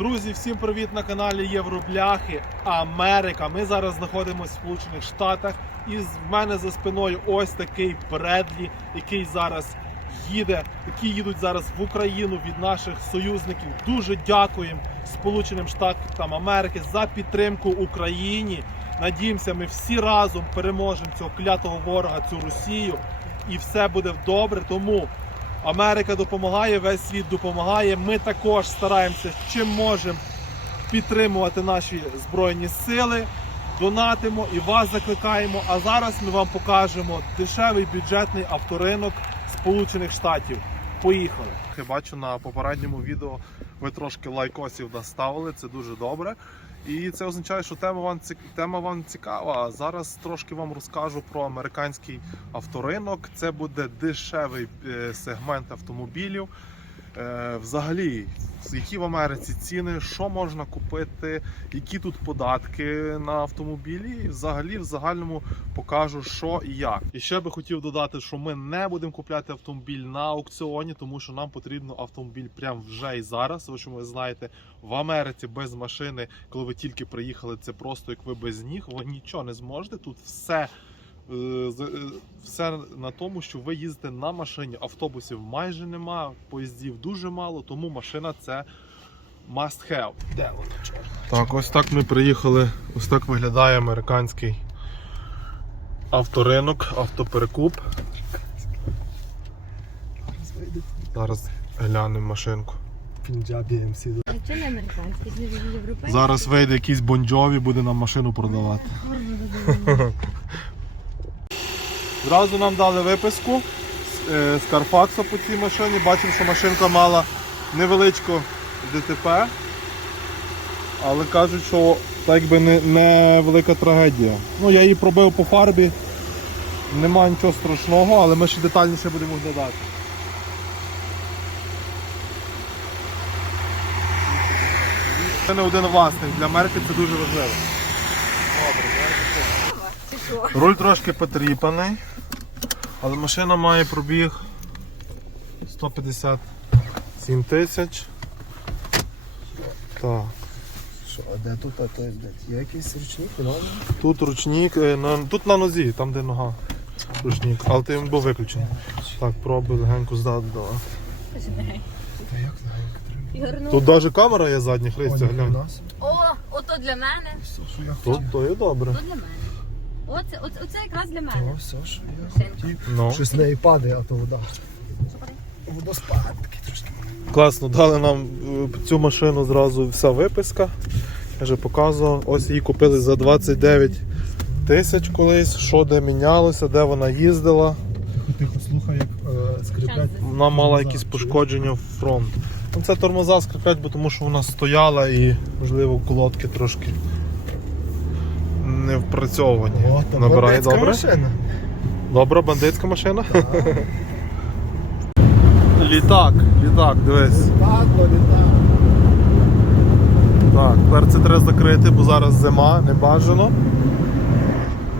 Друзі, всім привіт на каналі Євробляхи Америка. Ми зараз знаходимося в Сполучених Штатах, і в мене за спиною ось такий Бредлі, який зараз їде, які їдуть зараз в Україну від наших союзників. Дуже дякуємо Сполученим Штатам Америки за підтримку Україні. Надіємося, ми всі разом переможемо цього клятого ворога, цю Росію, і все буде добре. Тому Америка допомагає, весь світ допомагає. Ми також стараємося чим можемо підтримувати наші збройні сили. Донатимо і вас закликаємо. А зараз ми вам покажемо дешевий бюджетний авторинок Сполучених Штатів. Поїхали! Я бачу на попередньому відео ви трошки лайкосів наставили, це дуже добре. І це означає, що тема вам тема вам цікава. Зараз трошки вам розкажу про американський авторинок. Це буде дешевий е, сегмент автомобілів. Е, Взагалі, які в Америці ціни, що можна купити, які тут податки на автомобілі, і взагалі в загальному покажу, що і як. І ще би хотів додати, що ми не будемо купляти автомобіль на аукціоні, тому що нам потрібно автомобіль прямо вже і зараз. Ви що ви знаєте, в Америці без машини, коли ви тільки приїхали, це просто як ви без ніг. Ви нічого не зможете. Тут все. Е, е, Все на тому, що ви їздите на машині. Автобусів майже нема, поїздів дуже мало, тому машина це must have. Де вона чорна? Так, ось так ми приїхали. Ось так виглядає американський авторинок, автоперекуп. Зараз глянемо машинку. Не американський, європейський? Зараз вийде якийсь бонджові, буде нам машину продавати. Зразу нам дали виписку з, е, Карфакса по цій машині. Бачимо, що машинка мала невеличку ДТП. Але кажуть, що так якби не, не велика трагедія. Ну, я її пробив по фарбі. Нема нічого страшного, але ми ще детальніше будемо оглядати. Це не один власник. Для Америки це дуже важливо. Руль трошки потріпаний, але машина має пробіг 157 тисяч. Так. Що, а де тут, а то де? Є якийсь ручник, новий? Тут ручник, е, на, тут на нозі, там де нога. Ручник, але ти він був виключений. Так, пробуй легенько здати. Да. Та як легенько треба? Тут навіть камера є задня, Христя, глянь. ніхрена собі. О, ото для мене, Все, що я Тут то є добре. то для мене. Оце, оце, оце якраз для мене. все, що я хотів. Ну. Щось з неї падає, а то вода. Водоспад такий трошки. Класно, дали нам е, цю машину зразу вся виписка. Я вже показував. Ось її купили за 29 тисяч колись, що де мінялося, де вона їздила. Тихо, тихо, слухай, як е, скрипять. Вона мала якісь пошкодження в фронт. Ну, Це тормоза скрипять, бо тому що вона стояла і, можливо, колодки трошки не впрацьовані. О, Набирає бандитська добре? машина. Добра бандитська машина. Літак, літак, дивись. Падло, літа. Так, тепер це треба закрити, бо зараз зима, не бажано.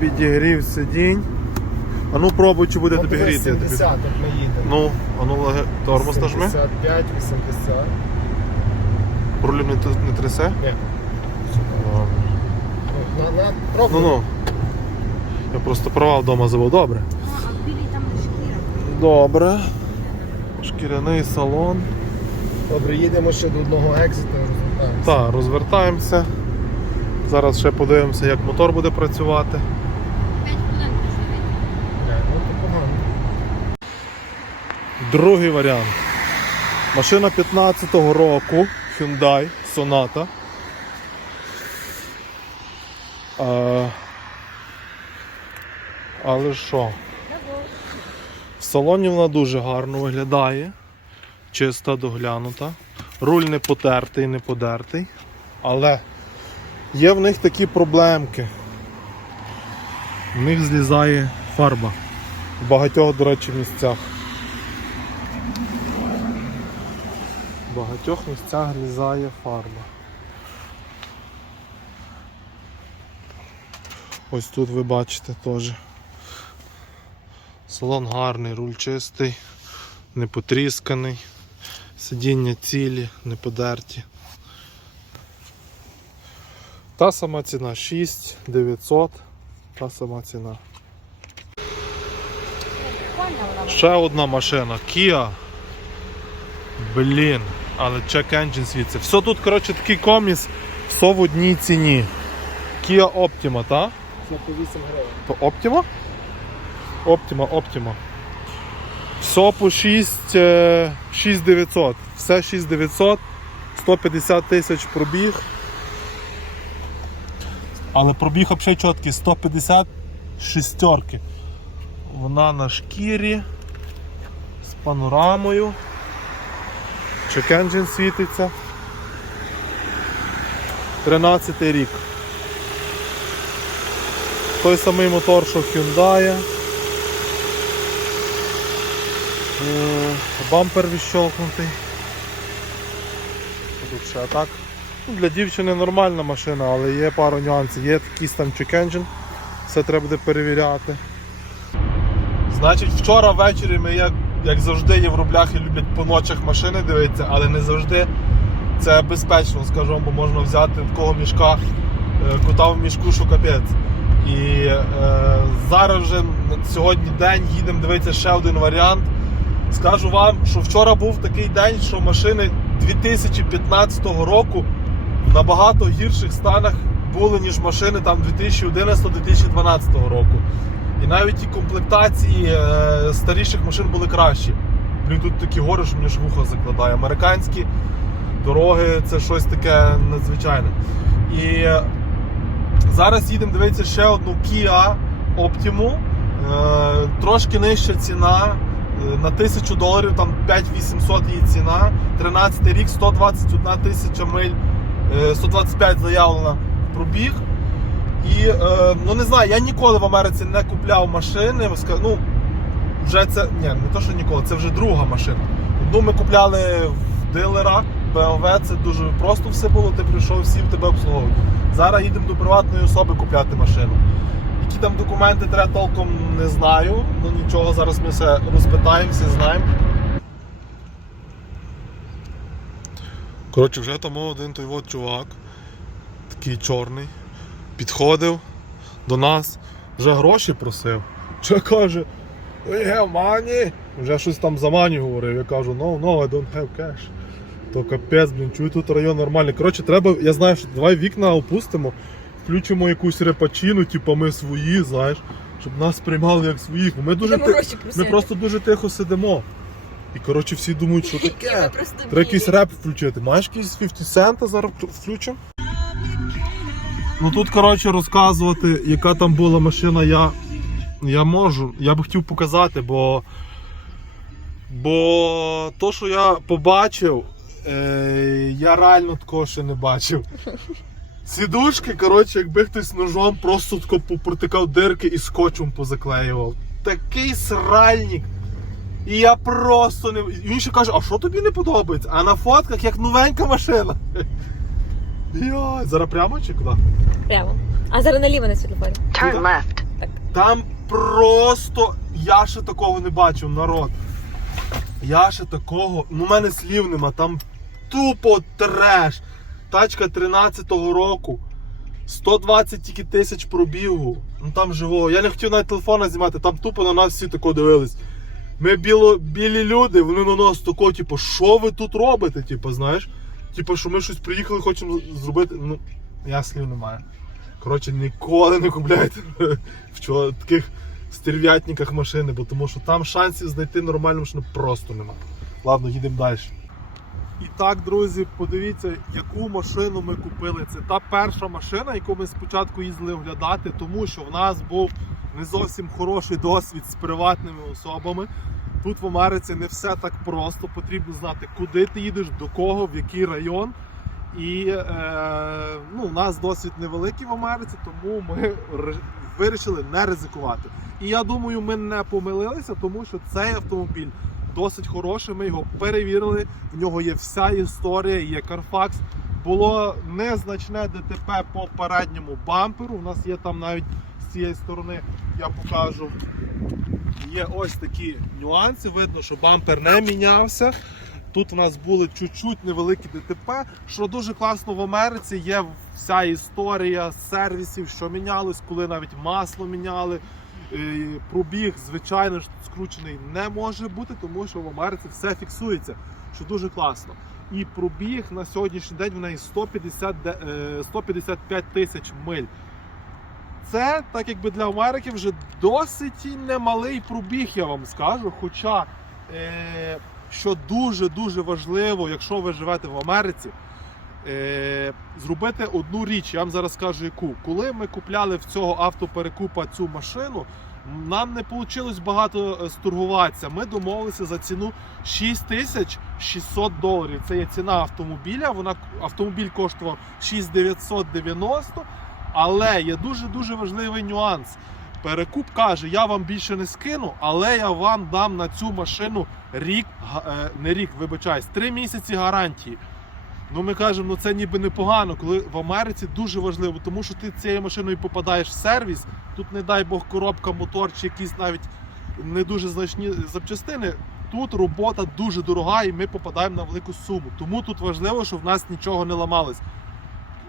Підігрів сидінь. А ну пробуй, чи буде тобі гріти. я тобі- 70, як ми їдемо. Ну, а ну тормоз нажми. 75, 80. Рулем не, не трясе? Ні. Ну, на, на, Ну ну. Я просто провал вдома забув. Добре. А білій там шкіра. Добре. Шкіряний салон. Добре, їдемо ще до одного екзиту, розвертаємося. Так, розвертаємося. Зараз ще подивимося, як мотор буде працювати. 5 хвилин. Е, Ну, погано. Другий варіант. Машина 15-го року Hyundai Sonata. А, але що? В салоні вона дуже гарно виглядає. Чиста, доглянута. Руль не потертий, не подертий. Але є в них такі проблемки. В них злізає фарба. В багатьох, до речі, місцях. В багатьох місцях злізає фарба. Ось тут ви бачите теж. Салон гарний, руль чистий, не потрісканий, сидіння цілі, не подерті. Та сама ціна 6900, та сама ціна. Ще одна машина Kia. Блін, але check engine звідси. Все тут, коротше, такий коміс, все в одній ціні. Kia Optima, так? Це по 8 гривень. То Optima? Optima, Optima. Все по 6, е, 6900. Все 6900, 150 тисяч пробіг. Але пробіг взагалі чіткий, 150 шістерки. Вона на шкірі з панорамою. Engine світиться. 13 рік. Той самий мотор, що в Hyundai. Е, Бампер відщолкнутий. Тут ще так. Ну, Для дівчини нормальна машина, але є пару нюансів. Є якийсь там check-engine, все треба буде перевіряти. Значить, вчора ввечері ми, як, як завжди, євробляхи люблять по ночах машини дивитися, але не завжди це безпечно, скажімо, бо можна взяти такого мішка, е, кота в мішку, що капець. І е, зараз вже сьогодні день їдемо дивитися ще один варіант. Скажу вам, що вчора був такий день, що машини 2015 року в набагато гірших станах були, ніж машини там 2011-2012 року. І навіть ті комплектації е, старіших машин були кращі. Блін, тут такі гори, що мені ж вухо закладає. Американські дороги це щось таке надзвичайне. І зараз їдемо дивитися ще одну Kia Optima. Е, трошки нижча ціна. е, На 1000 доларів, там 5800 її ціна, 13 рік, 121 тисяча миль, е, 125 заявлена пробіг. І е, ну не знаю, я ніколи в Америці не купляв машини. Ну, вже це. Ні, не то, що ніколи, це вже друга машина. Одну ми купляли в дилера BMW, це дуже просто все було, ти прийшов, всі в тебе обслуговують. Зараз їдемо до приватної особи купляти машину. Які там документи треба толком не знаю. Ну нічого, зараз ми все розпитаємо, всі знаємо. Коротше, вже тому один той от чувак, такий чорний, підходив до нас, вже гроші просив. Ще каже, we have money. Вже щось там за мані говорив. Я кажу, no, no, I don't have cash. То капець, блін, чую, тут район нормальний. Коротше, треба, я знаю, що давай вікна опустимо, включимо якусь репачину, типу ми свої, знаєш, щоб нас приймали як своїх. Ми, дуже гроші ми просити. просто дуже тихо сидимо. І коротше всі думають, що таке. Просто Треба якийсь реп включити. Маєш якийсь 50 цента зараз вклю- включимо? Ну тут, коротше, розказувати, яка там була машина, я, я можу. Я би хотів показати, бо. Бо то, що я побачив, е, я реально такого ще не бачив. Сідушки, коротше, якби хтось ножом просто тако попротикав дирки і скотчем позаклеював. Такий сральник. І я просто не. І Він ще каже, а що тобі не подобається? А на фотках як новенька машина. Йой, зараз прямо чи куди? Прямо. А зараз наліво на світлофорі. Turn left. Там просто я ще такого не бачив, народ. Я ще такого. Ну, в мене слів нема, там тупо треш. Тачка 13-го року. 120 тільки тисяч пробігу. Ну там живого. Я не хотів навіть телефона знімати, там тупо на нас всі тако дивились. Ми біло, білі люди, вони на нас тако, типу, що ви тут робите? Типу, знаєш? Типу, що ми щось приїхали, хочемо зробити. Ну, я слів не маю. Коротше, ніколи не купляйте в таких стерв'ятниках машини, бо тому що там шансів знайти нормальну машину просто немає. Ладно, їдемо далі. І так, друзі, подивіться, яку машину ми купили. Це та перша машина, яку ми спочатку їздили оглядати, тому що в нас був не зовсім хороший досвід з приватними особами. Тут в Америці не все так просто. Потрібно знати, куди ти їдеш, до кого, в який район. І е, ну, у нас досвід невеликий в Америці, тому ми вирішили не ризикувати. І я думаю, ми не помилилися, тому що цей автомобіль досить хороший. Ми його перевірили. В нього є вся історія, є Carfax. Було незначне ДТП по передньому бамперу. У нас є там навіть з цієї сторони, я покажу. Є ось такі нюанси. Видно, що бампер не мінявся. Тут у нас були чуть-чуть невеликі ДТП. Що дуже класно в Америці, є вся історія сервісів, що мінялось, коли навіть масло міняли. Е, Пробіг, звичайно ж, скручений не може бути, тому що в Америці все фіксується, що дуже класно. І пробіг на сьогоднішній день в неї 150, е, 155 тисяч миль. Це так якби для Америки вже досить немалий пробіг, я вам скажу. Хоча, е, що дуже-дуже важливо, якщо ви живете в Америці, зробити одну річ, я вам зараз скажу яку. Коли ми купляли в цього автоперекупа цю машину, нам не вийшло багато е, сторгуватися. Ми домовилися за ціну 6600 доларів. Це є ціна автомобіля. Вона автомобіль коштував 6990. Але є дуже дуже важливий нюанс. Перекуп каже: я вам більше не скину, але я вам дам на цю машину рік, е, не рік, вибачаюсь, три місяці гарантії. Ну ми кажемо, ну це ніби непогано, коли в Америці дуже важливо, тому що ти цією машиною попадаєш в сервіс. Тут, не дай Бог, коробка, мотор чи якісь навіть не дуже значні запчастини. Тут робота дуже дорога, і ми попадаємо на велику суму. Тому тут важливо, щоб в нас нічого не ламалось.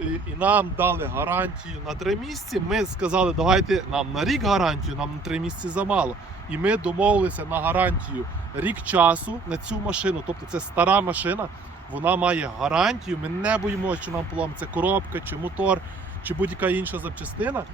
І, і нам дали гарантію на три місяці. Ми сказали, давайте нам на рік гарантію, нам на три місяці замало. І ми домовилися на гарантію рік часу на цю машину. Тобто це стара машина, вона має гарантію. Ми не боїмося, що нам поламиться коробка, чи мотор, чи будь-яка інша запчастина.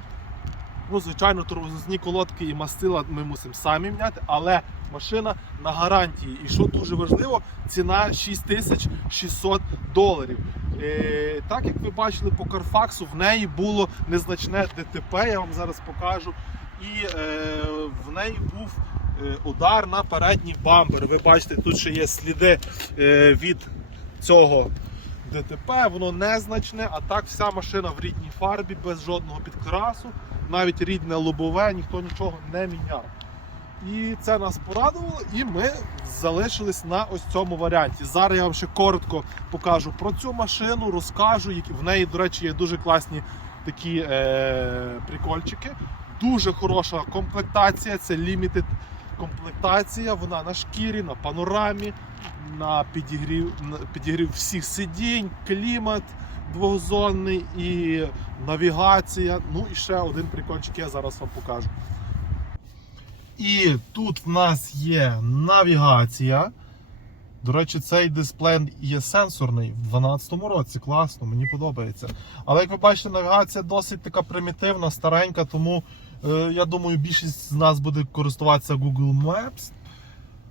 Ну, звичайно, тормозні колодки і мастила ми мусимо самі міняти, але машина на гарантії. І що дуже важливо, ціна 6600 доларів. Е, так як ви бачили по Карфаксу, в неї було незначне ДТП, я вам зараз покажу. І е, в неї був е, удар на передній бампер. Ви бачите, тут ще є сліди е, від цього ДТП, воно незначне, а так вся машина в рідній фарбі, без жодного підкрасу, навіть рідне лобове, ніхто нічого не міняв. І це нас порадувало, і ми залишились на ось цьому варіанті. Зараз я вам ще коротко покажу про цю машину, розкажу. В неї, до речі, є дуже класні такі е, прикольчики. Дуже хороша комплектація, це limited комплектація. Вона на шкірі, на панорамі, на підігрів, на підігрів всіх сидінь, клімат двохзонний і навігація. Ну і ще один прикольчик я зараз вам покажу. І тут в нас є навігація. До речі, цей дисплей є сенсорний в 2012 році. Класно, мені подобається. Але як ви бачите, навігація досить така примітивна, старенька, тому я думаю, більшість з нас буде користуватися Google Maps.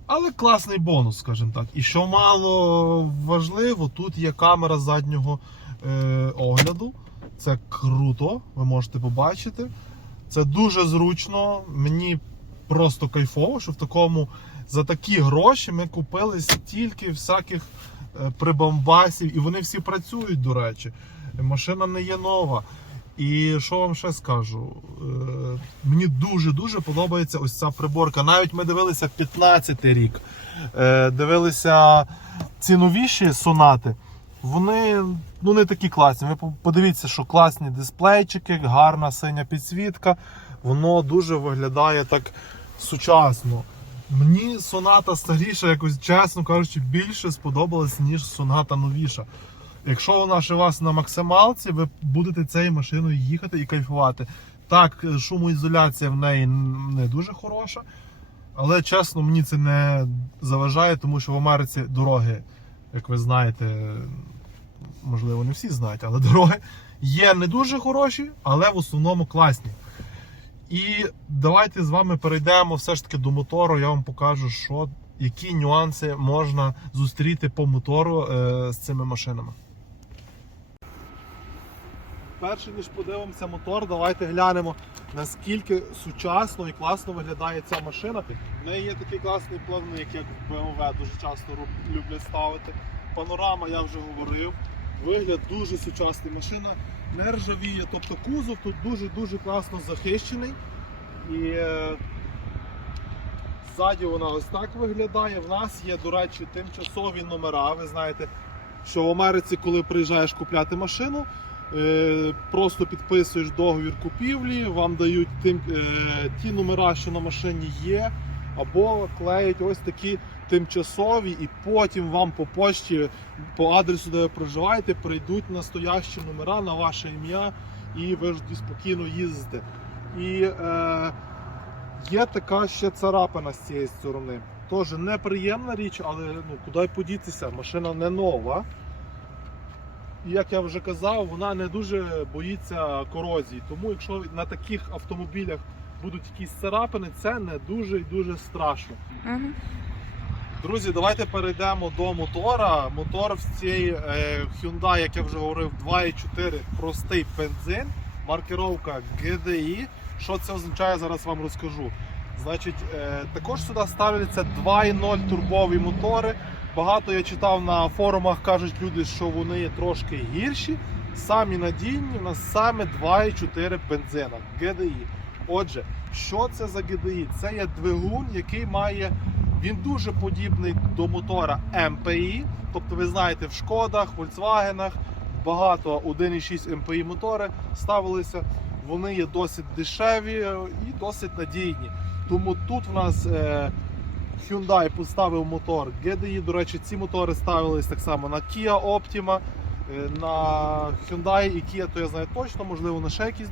Але класний бонус, скажімо так. І що мало важливо, тут є камера заднього е, огляду. Це круто, ви можете побачити. Це дуже зручно. Мені просто кайфово, що в такому за такі гроші ми купили стільки всяких е, прибамбасів, і вони всі працюють, до речі. Машина не є нова. І що вам ще скажу? Е, Мені дуже-дуже подобається ось ця приборка. Навіть ми дивилися 15 рік, е, дивилися ці новіші сонати. Вони ну, не такі класні. Ви подивіться, що класні дисплейчики, гарна синя підсвітка. Воно дуже виглядає так сучасно. Мені соната старіша, якось, чесно кажучи, більше сподобалась, ніж соната новіша. Якщо вона ще у вас на максималці, ви будете цією машиною їхати і кайфувати. Так, шумоізоляція в неї не дуже хороша, але чесно, мені це не заважає, тому що в Америці дороги, як ви знаєте, можливо, не всі знають, але дороги є не дуже хороші, але в основному класні. І давайте з вами перейдемо все ж таки до мотору. Я вам покажу, що, які нюанси можна зустріти по мотору е, з цими машинами. Перше ніж подивимося мотор, давайте глянемо наскільки сучасно і класно виглядає ця машина. В неї є такий класний плавник, як в BMW дуже часто люблять ставити. Панорама, я вже говорив. Вигляд дуже сучасний. Машина не ржавіє, тобто кузов тут дуже-дуже класно захищений. І е, ззаді вона ось так виглядає. В нас є, до речі, тимчасові номера. Ви знаєте, що в Америці, коли приїжджаєш купляти машину, просто підписуєш договір купівлі, вам дають тим, е, ті номера, що на машині є. або клеять ось такі тимчасові, і потім вам по пошті, по адресу, де ви проживаєте, прийдуть настоящі номера на ваше ім'я, і ви ж спокійно їздите. І е, є така ще царапина з цієї сторони. Теж неприємна річ, але ну, куди подітися, машина не нова. І як я вже казав, вона не дуже боїться корозії. Тому якщо на таких автомобілях будуть якісь царапини, це не дуже і дуже страшно. Друзі, давайте перейдемо до мотора. Мотор в цій е, Hyundai, як я вже говорив, 2.4 простий бензин, маркировка GDI. Що це означає, зараз вам розкажу. Значить, е, також сюди ставляться 2.0 турбові мотори. Багато я читав на форумах, кажуть люди, що вони трошки гірші. Самі надійні у нас саме 2.4 бензина GDI. Отже, що це за GDI? Це є двигун, який має він дуже подібний до мотора MPI. Тобто, ви знаєте, в Шкодах, Volkswagen багато 1,6 MPI мотори ставилися. Вони є досить дешеві і досить надійні. Тому тут в нас е, Hyundai поставив мотор GDI. До речі, ці мотори ставились так само на Kia Optima, е, на Hyundai і Kia, то я знаю точно, можливо, на ще якісь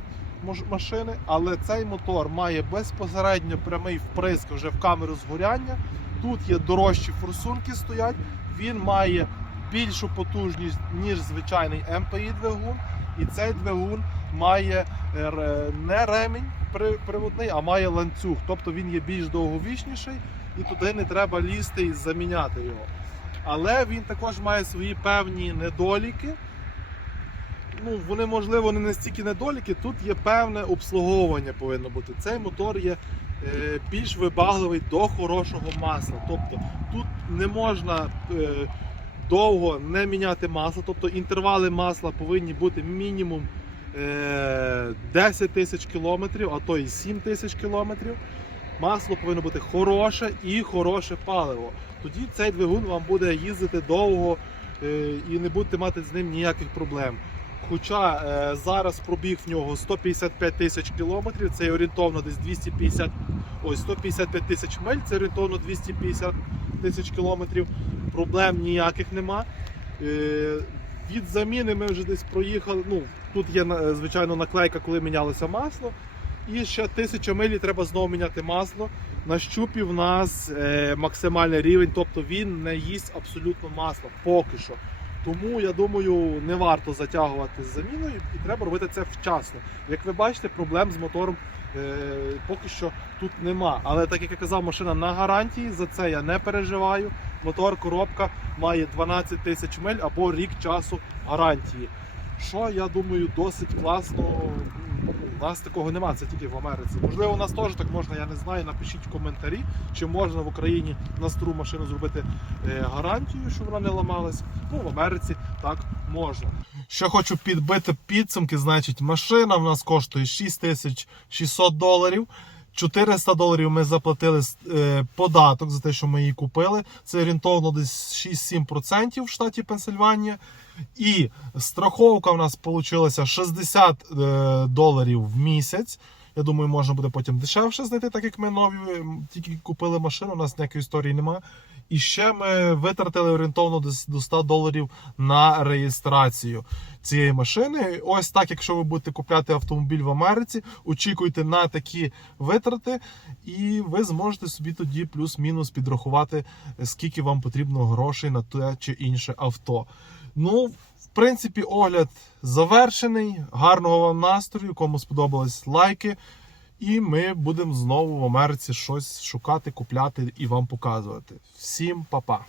машини. Але цей мотор має безпосередньо прямий вприск вже в камеру згоряння. Тут є дорожчі форсунки стоять. Він має більшу потужність, ніж звичайний MPI двигун. І цей двигун має е, не ремінь при- приводний, а має ланцюг. Тобто він є більш довговічніший і туди не треба лізти і заміняти його. Але він також має свої певні недоліки. Ну, вони, можливо, не настільки недоліки. Тут є певне обслуговування повинно бути. Цей мотор є е, більш вибагливий до хорошого масла. Тобто тут не можна е, довго не міняти масло, тобто інтервали масла повинні бути мінімум е, 10 тисяч кілометрів, а то і 7 тисяч кілометрів. Масло повинно бути хороше і хороше паливо. Тоді цей двигун вам буде їздити довго е, і не будете мати з ним ніяких проблем. Хоча е, зараз пробіг в нього 155 тисяч кілометрів, це орієнтовно десь 250, ось 155 тисяч миль, це орієнтовно 250 тисяч кілометрів. Проблем ніяких нема. Е, від заміни ми вже десь проїхали. Ну, тут є звичайно наклейка, коли мінялося масло. І ще тисяча милі треба знову міняти масло. На щупі в нас е, максимальний рівень, тобто він не їсть абсолютно масло поки що. Тому я думаю, не варто затягувати з заміною і треба робити це вчасно. Як ви бачите, проблем з мотором е, поки що тут нема. Але так як я казав, машина на гарантії, за це я не переживаю. Мотор, коробка має 12 тисяч миль або рік часу гарантії. Що я думаю, досить класно. У нас такого нема, це тільки в Америці. Можливо, у нас теж так можна, я не знаю. Напишіть в коментарі, чи можна в Україні на стару машину зробити е, гарантію, щоб вона не ламалась. Ну, в Америці так можна. Ще хочу підбити підсумки. Значить, машина в нас коштує 6600 доларів. 400 доларів ми заплатили е, податок за те, що ми її купили. Це орієнтовно десь 6-7% в штаті Пенсильванія. І страховка в нас вийшла 60 е, доларів в місяць. Я думаю, можна буде потім дешевше знайти, так як ми нові тільки купили машину, у нас ніякої історії немає. І ще ми витратили орієнтовно до 100 доларів на реєстрацію цієї машини. Ось так, якщо ви будете купляти автомобіль в Америці, очікуйте на такі витрати, і ви зможете собі тоді плюс-мінус підрахувати, скільки вам потрібно грошей на те чи інше авто. Ну, в принципі, огляд завершений. Гарного вам настрою. Кому сподобались лайки. І ми будемо знову в Америці щось шукати, купляти і вам показувати. Всім па-па!